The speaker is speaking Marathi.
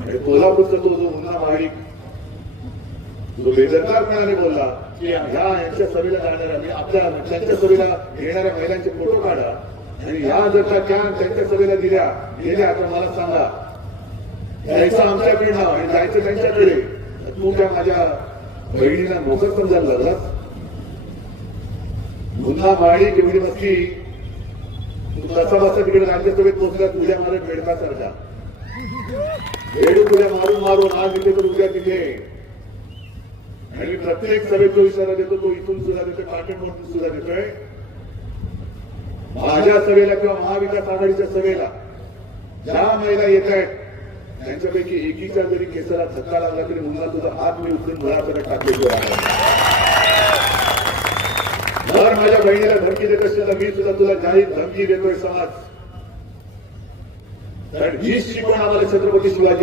आणि कोल्हापूरचा तो जो मुन्ना महाडिक जो बेदरकारपणाने बोलला की यांच्या सभेला जाणाऱ्या मी आपल्या त्यांच्या सभेला येणाऱ्या महिलांचे फोटो काढा आणि या जर का त्यांच्या सभेला गेल्या तर मला सांगा यायचं आमच्याकडे नाव आणि जायचं त्यांच्याकडे. तू त्या माझ्या बहिणीला मोफत समजायला लागलास. मुन्ना महाडिक एवढी नक्की तू कसा बसा तिकडे राज्यसभेत पोहोचला तुझ्या मला बेडकासारखा वेळू तुझ्या मारून आज इथे तर उद्या तिथे. आणि प्रत्येक सभेत जो इशारा देतो तो इथून सुद्धा देतोय पाटणमधून सुद्धा देतोय. माझ्या सभेला किंवा महाविकास आघाडीच्या सभेला ज्या महिला येत आहेत त्यांच्यापैकी एकीच्या जरी केसाला धक्का लागला तरी मुन्ना तुझा हात मी उचलून मुळाकडे टाकलेलो आहे. जर माझ्या बहिणीला धमकी देत असेल तर मी सुद्धा तुला जाहीर धमकी देतोय समाज. कारण हीच शिकवण आम्हाला छत्रपती शिवाजी